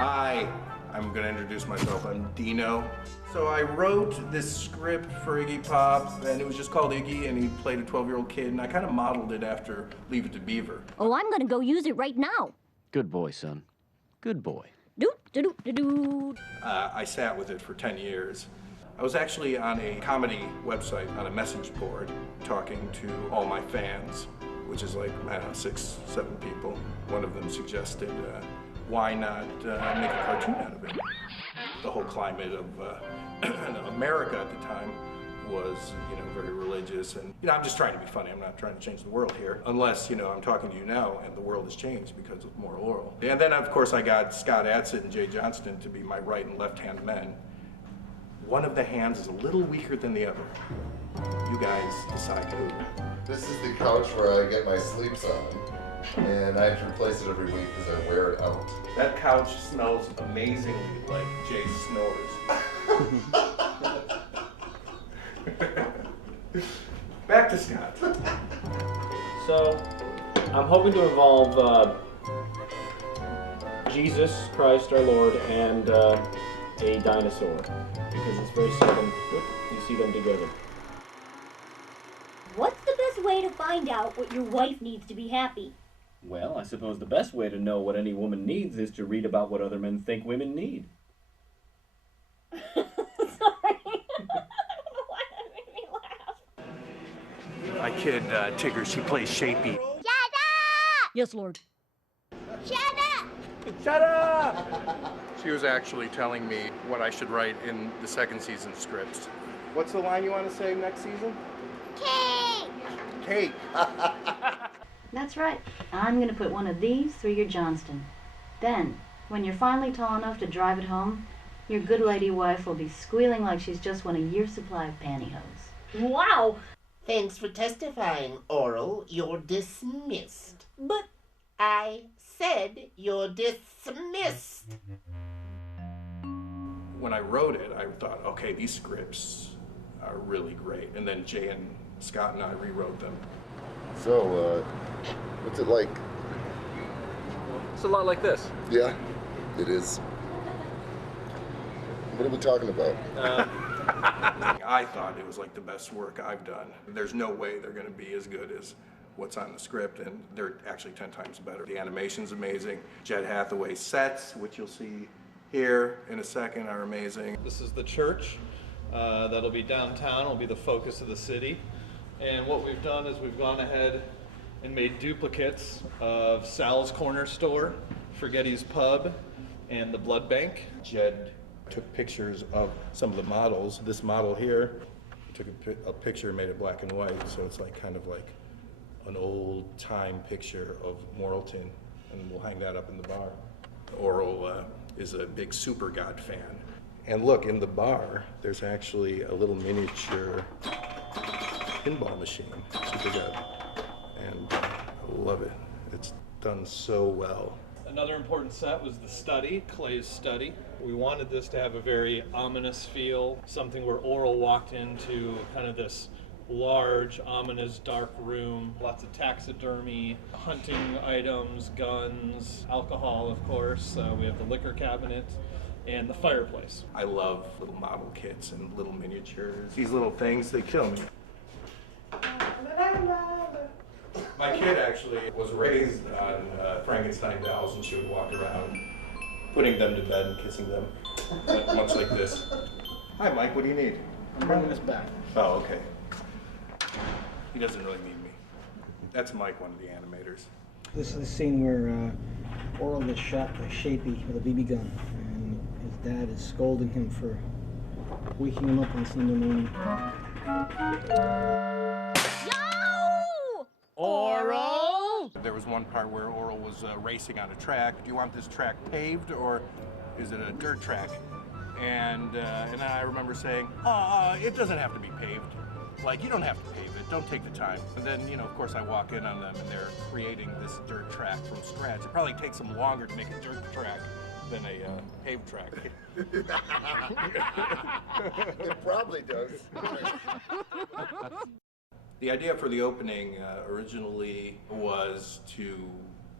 Hi, I'm going to introduce myself. I'm Dino. So I wrote this script for Iggy Pop, and it was just called Iggy, and he played a 12-year-old kid, and I kind of modeled it after Leave It to Beaver. Oh, I'm gonna go use it right now. Good boy, son. Good boy. Doot. I sat with it for 10 years. I was actually on a comedy website, on a message board, talking to all my fans, which is like, I don't know, 6, 7 people. One of them suggested, why not make a cartoon out of it? The whole climate of America at the time was, very religious, and I'm just trying to be funny. I'm not trying to change the world here, unless I'm talking to you now and the world has changed because of more Orel. And then of course I got Scott Adsit and Jay Johnston to be my right and left hand men. One of the hands is a little weaker than the other. You guys decide who. This is the couch where I get my sleeps on, and I have to replace it every week because I wear it out. That couch smells amazingly like Jay snores. Back to Scott. So, I'm hoping to involve Jesus Christ our Lord and a dinosaur, because it's very seldom you see them together. What's the best way to find out what your wife needs to be happy? Well, I suppose the best way to know what any woman needs is to read about what other men think women need. My kid, Tigger, she plays Shapey. Shut up! Yes, Lord. Shut up! Shut up! She was actually telling me what I should write in the second season scripts. What's the line you want to say next season? Cake! Cake! That's right. I'm going to put one of these through your Johnston. Then, when you're finally tall enough to drive it home, your good lady wife will be squealing like she's just won a year's supply of pantyhose. Wow! Thanks for testifying, Orel. You're dismissed. But I said you're dismissed. When I wrote it, I thought, okay, these scripts are really great. And then Jay and Scott and I rewrote them. So, what's it like? It's a lot like this. Yeah, it is. What are we talking about? I thought it was like the best work I've done. There's no way they're going to be as good as what's on the script, and they're actually 10 times better. The animation's amazing. Jed Hathaway's sets, which you'll see here in a second, are amazing. This is the church that'll be downtown. It'll be the focus of the city. And what we've done is we've gone ahead and made duplicates of Sal's Corner Store, Forgetty's Pub, and the Blood Bank. Jed took pictures of some of the models. This model here, took a picture, made it black and white, so it's like kind of like an old time picture of Morrilton, and we'll hang that up in the bar. Orel is a big Super God fan. And look, in the bar, there's actually a little miniature pinball machine, Super God, and I love it. It's done so well. Another important set was the study, Clay's study. We wanted this to have a very ominous feel, something where Orel walked into kind of this large, ominous, dark room, lots of taxidermy, hunting items, guns, alcohol, of course. We have the liquor cabinet and the fireplace. I love little model kits and little miniatures. These little things, they kill me. My kid actually was raised on Frankenstein dolls, and she would walk around putting them to bed and kissing them, much like this. Hi, Mike, what do you need? I'm bringing this back. Oh, okay. He doesn't really need me. That's Mike, one of the animators. This is the scene where Orel gets shot by Shapey with a BB gun, and his dad is scolding him for waking him up on Sunday morning. Orel! There was one part where Orel was racing on a track. Do you want this track paved, or is it a dirt track? And then I remember saying, it doesn't have to be paved. Like, you don't have to pave it, don't take the time. And then, of course I walk in on them and they're creating this dirt track from scratch. It probably takes them longer to make a dirt track than a paved track. It probably does. The idea for the opening originally was to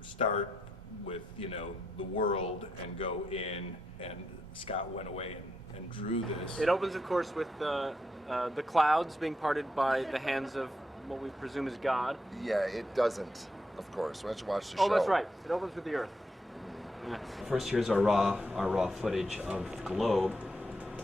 start with, you know, the world and go in, and Scott went away and drew this. It opens, of course, with the clouds being parted by the hands of what we presume is God. Yeah, it doesn't, of course. Why don't you watch the show? Oh, that's right. It opens with the earth. Yeah. First, here's our raw footage of the globe.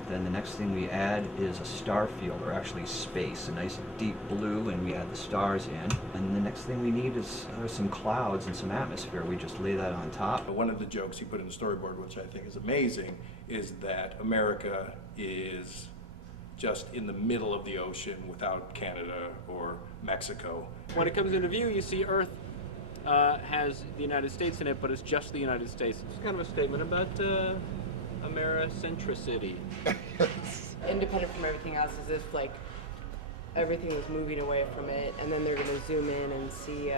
Then the next thing we add is a star field, or actually space, a nice deep blue, and we add the stars in. And the next thing we need is some clouds and some atmosphere. We just lay that on top. One of the jokes he put in the storyboard, which I think is amazing, is that America is just in the middle of the ocean without Canada or Mexico. When it comes into view, you see Earth has the United States in it, but it's just the United States. It's kind of a statement about Americentricity. Independent from everything else, as if like everything was moving away from it, and then they're going to zoom in and see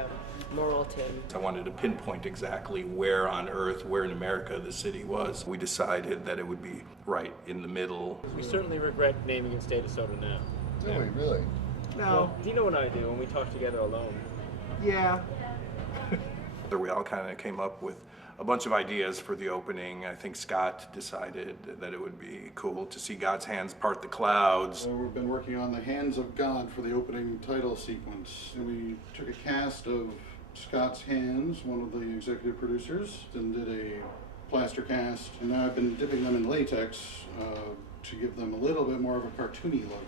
Morrilton. I wanted to pinpoint exactly where on Earth, where in America the city was. We decided that it would be right in the middle. We certainly regret naming it State of Soda now. Do we really? No. Well, Dino and I do when we talk together alone. Yeah. We all kind of came up with a bunch of ideas for the opening. I think Scott decided that it would be cool to see God's hands part the clouds. We've been working on the hands of God for the opening title sequence. And we took a cast of Scott's hands, one of the executive producers, and did a plaster cast. And now I've been dipping them in latex to give them a little bit more of a cartoony look.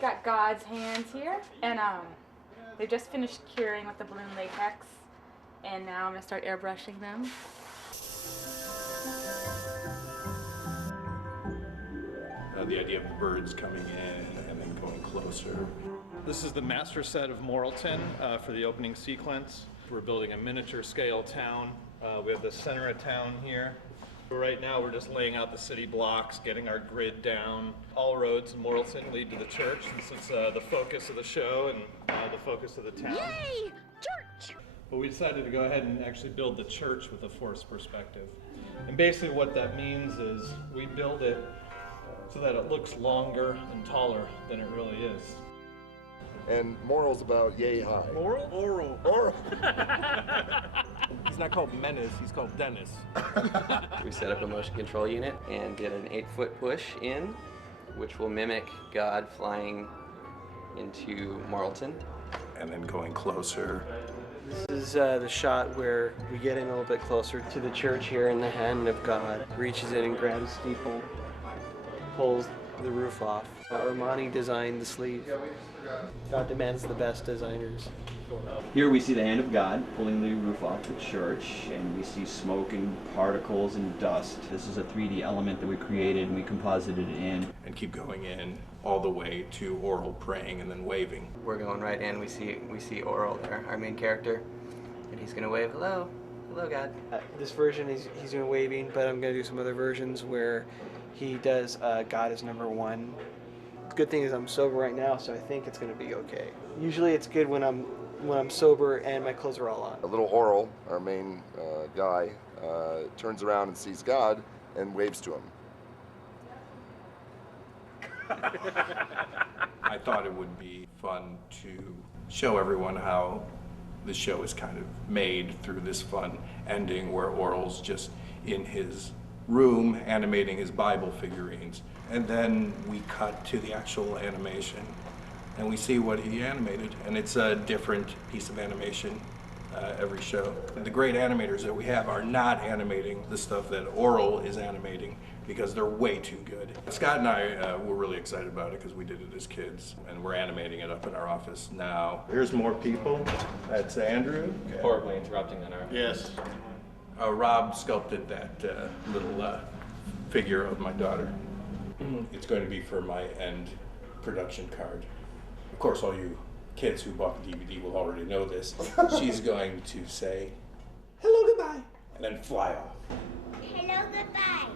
Got God's hands here, and they just finished curing with the balloon latex. And now I'm going to start airbrushing them. The idea of the birds coming in and then going closer. This is the master set of Morrilton for the opening sequence. We're building a miniature scale town. We have the center of town here. Right now we're just laying out the city blocks, getting our grid down. All roads in Morrilton lead to the church, since it's the focus of the show and the focus of the town. Yay! Church! But we decided to go ahead and actually build the church with a forced perspective. And basically what that means is we build it so that it looks longer and taller than it really is. And Moral's about yay high. Oral? Oral. Oral. He's not called Menace, he's called Dennis. We set up a motion control unit and did an 8-foot push in, which will mimic God flying into Morrilton. And then going closer. This is the shot where we get in a little bit closer to the church here, and the hand of God reaches in and grabs the steeple, pulls the roof off. Armani designed the sleeve. God demands the best designers. Here we see the hand of God pulling the roof off the church, and we see smoke and particles and dust. This is a 3D element that we created and we composited it in. And keep going in all the way to Orel praying and then waving. We're going right in. We see Orel there, our main character, and he's gonna wave hello, hello God. This version he's doing waving, but I'm gonna do some other versions where he does God is number one. The good thing is I'm sober right now, so I think it's gonna be okay. Usually it's good when I'm sober and my clothes are all on. A little Orel, our main guy, turns around and sees God and waves to him. I thought it would be fun to show everyone how the show is kind of made through this fun ending where Orel's just in his room animating his Bible figurines. And then we cut to the actual animation and we see what he animated. And it's a different piece of animation every show. The great animators that we have are not animating the stuff that Orel is animating because they're way too good. Scott and I were really excited about it because we did it as kids, and we're animating it up in our office now. Here's more people. That's Andrew. Okay. Horribly interrupting an art. Yes. Rob sculpted that little figure of my daughter. It's going to be for my end production card. Of course, all you kids who bought the DVD will already know this. She's going to say, "Hello, goodbye," and then fly off. Hello, goodbye.